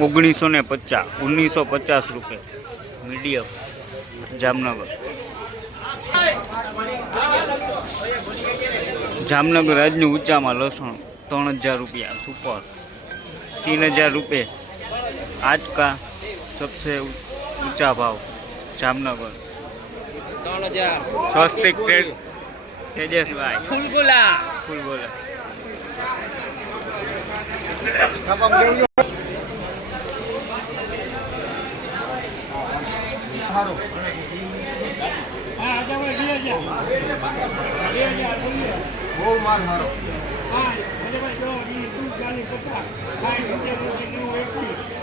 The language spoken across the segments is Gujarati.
ઓગણીસો ને પચાસ ઓગણીસો પચાસ રૂપિયા. મીડિયમ, જામનગર. જામનગર આજનું ઊંચામાં લસણ ત્રણ હજાર રૂપિયા, સુપર. તીન હજાર રૂપિયા. आज का सबसे ऊंचा भाव जामनगर ત્રણ હજાર स्वस्तिक ट्रेड तेजस भाई ફૂલગુલા फुल बोले મારી જે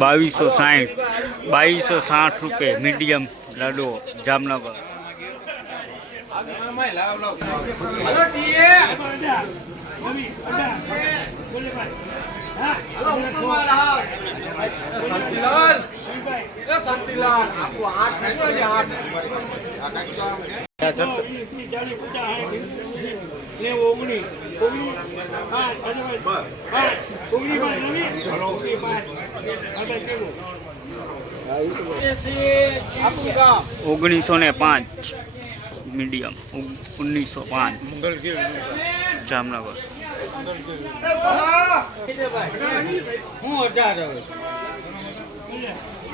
બાવીસો સાઠ બાવીસો સાઠ રૂપિયા મીડિયમ લાડો જામનગર. શાંતિલાલ. શાંતિલાલ. આપણું આઠ આઠ. ગામ ઓગણીસો ને પાંચ. મીડિયમ. ઓગણીસો પાંચ. જામનગર. હું અઢાર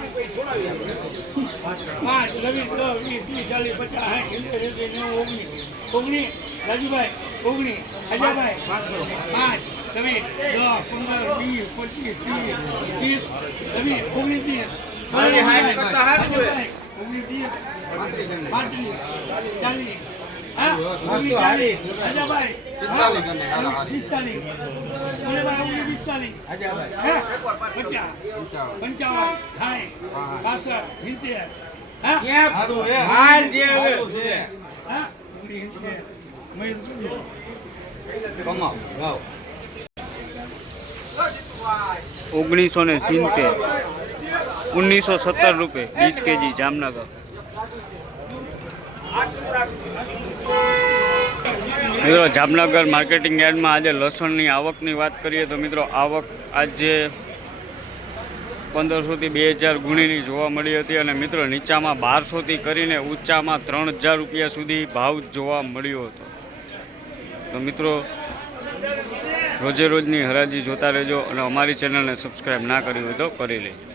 હજારભાઈ પાંચ તમે દસ વીસ ત્રીસ ત્રીસ પચાસ ઓગણીસ ત્રીસ હારી હારી ઓગણીસ ઓગણીસ રાજુભાઈ ઓગણીસ ત્રીસ પાંચ ચાલીસ હા પંદર વીસ હજારભાઈ ત્રીસ ત્રીસ હારા, ઓગણીસ પિસ્તાલીસ ઓગણીસ ત્રીસ હે પચાસ પંચાવન સાઠ પાસઠ સિત્તેર ઓગણીસો ને સિત્તેર ઓગણીસો સત્તર રૂપે વીસ કેજી જામનગર. મિત્રો, જામનગર માર્કેટિંગ યાર્ડમાં આજે લસણની આવકની વાત કરીએ તો મિત્રો, આવક આજે પંદરસોથી બે હજાર ગુણીની જોવા મળી હતી અને મિત્રો, નીચામાં બારસોથી કરીને ઊંચામાં ત્રણ હજાર રૂપિયા સુધી ભાવ જોવા મળ્યો હતો. તો મિત્રો, રોજે રોજની હરાજી જોતા રહેજો અને અમારી ચેનલને સબસ્ક્રાઈબ ના કરી હોય તો કરી લેજો.